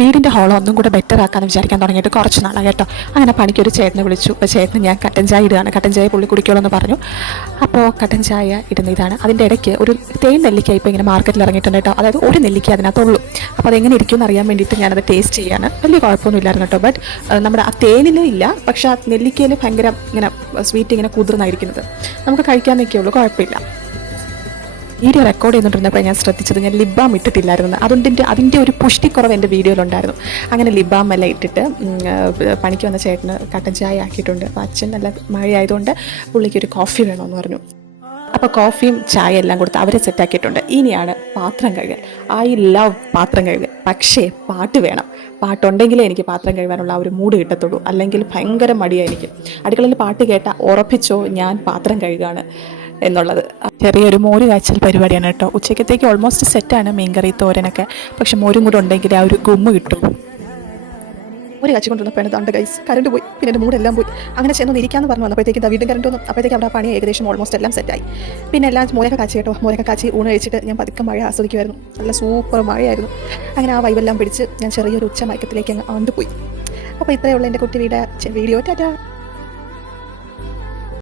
വീടിൻ്റെ ഹോൾ ഒന്നും കൂടെ ബെറ്റർ ആക്കാമെന്ന് വിചാരിക്കാൻ തുടങ്ങിയിട്ട് കുറച്ച് നാളാണ് കേട്ടോ. അങ്ങനെ പണിക്കൊരു ചേട്ടനെ വിളിച്ചു. അപ്പോൾ ചേട്ടന് ഞാൻ കട്ടൻ ചായ ഇടുകയാണ്. കട്ടൻ ചായ പുള്ളി കുടിക്കുള്ളൂ പറഞ്ഞു. അപ്പോൾ കട്ടൻ ചായ ഇടുന്ന ഇതാണ്. അതിൻ്റെ ഇടയ്ക്ക് ഒരു തേൻ നെല്ലിക്ക ഇപ്പോൾ ഇങ്ങനെ മാർക്കറ്റിൽ ഇറങ്ങിയിട്ടുണ്ട് കേട്ടോ. അതായത് ഒരു നെല്ലിക്ക അതിനകത്തുള്ളൂ. അപ്പോൾ അതെങ്ങനെ ഇരിക്കുമെന്ന് അറിയാൻ വേണ്ടിയിട്ട് ഞാനത് ടേസ്റ്റ് ചെയ്യാണ്. വലിയ കുഴപ്പമൊന്നും ഇല്ലായിരുന്നു കേട്ടോ. ബട്ട് നമ്മുടെ ആ തേനിലും ഇല്ല, പക്ഷേ ആ നെല്ലിക്കയിൽ ഭയങ്കര ഇങ്ങനെ സ്വീറ്റ് ഇങ്ങനെ കുതിർന്നായിരിക്കുന്നത്. നമുക്ക് കഴിക്കാനൊക്കെ ഉള്ളൂ, കുഴപ്പമില്ല. വീഡിയോ റെക്കോർഡ് ചെയ്തുകൊണ്ടിരുന്നപ്പോൾ ഞാൻ ശ്രദ്ധിച്ചത് ഞാൻ ലിപ് ബാം ഇട്ടിട്ടില്ലായിരുന്നു. അതുകൊണ്ട് അതിൻ്റെ ഒരു പുഷ്ടിക്കുറവ് എൻ്റെ വീഡിയോയിലുണ്ടായിരുന്നു. അങ്ങനെ ലിപ് ബാം എല്ലാം ഇട്ടിട്ട് പണിക്ക് വന്ന ചേട്ടന് കട്ടൻ ചായ ആക്കിയിട്ടുണ്ട്. അപ്പോൾ അച്ഛൻ നല്ല മഴയായതുകൊണ്ട് പുള്ളിക്ക് ഒരു കോഫി വേണമെന്ന് പറഞ്ഞു. അപ്പോൾ കോഫിയും ചായ എല്ലാം കൊടുത്ത് അവരെ സെറ്റാക്കിയിട്ടുണ്ട്. ഇനിയാണ് പാത്രം കഴുകൽ. ഐ ലവ് പാത്രം കഴുകൽ. പക്ഷേ പാട്ട് വേണം. പാട്ടുണ്ടെങ്കിലേ എനിക്ക് പാത്രം കഴുകാനുള്ള ആ ഒരു മൂഡ് കിട്ടത്തുള്ളൂ. അല്ലെങ്കിൽ ഭയങ്കര മടിയായിരിക്കും. അടുക്കളയിൽ പാട്ട് കേട്ടാൽ ഉറപ്പിച്ചോ ഞാൻ പാത്രം കഴുകാണ് എന്നുള്ളത്. ചെറിയൊരു മോര് കാച്ചൽ പരിപാടിയാണ് കേട്ടോ. ഉച്ചക്കത്തേക്ക് ഓൾമോസ്റ്റ് സെറ്റാണ് മീൻകറി തോരനൊക്കെ. പക്ഷെ മോരും കൂടെ ഉണ്ടെങ്കിൽ ആ ഒരു ഗുമ്മ് കിട്ടും. ഒരു കാച്ചി കൊണ്ടുവന്നപ്പോൾ ദാണ്ട് ഗൈസ് കറണ്ട് പോയി. പിന്നെ എൻ്റെ മൂടെല്ലാം പോയി. അങ്ങനെ ചെന്നൊന്ന് ഇരിക്കാമെന്ന് പറഞ്ഞു വന്നപ്പോഴത്തേക്ക് വീണ്ടും കറണ്ട് വന്നു. അപ്പോഴത്തേക്ക് അവിടെ പണി ഏകദേശം ഓൾമോസ്റ്റ് എല്ലാം സെറ്റായി. പിന്നെ എല്ലാം മോരൊക്കെ കാച്ചി കേട്ടോ. മോരൊക്കെ കാച്ചി ഊണ് കഴിച്ചിട്ട് ഞാൻ പതുക്കെ മഴ ആസ്വദിക്കുമായിരുന്നു. നല്ല സൂപ്പർ മഴയായിരുന്നു. അങ്ങനെ ആ വൈബെല്ലാം പിടിച്ച് ഞാൻ ചെറിയൊരു ഉച്ച മയക്കത്തിലേക്ക് അങ്ങ് ആണ്ടുപോയി. അപ്പോൾ ഇത്രയേ ഉള്ളൂ എൻ്റെ കുട്ടി വീഡിയോ. ടാറ്റാ.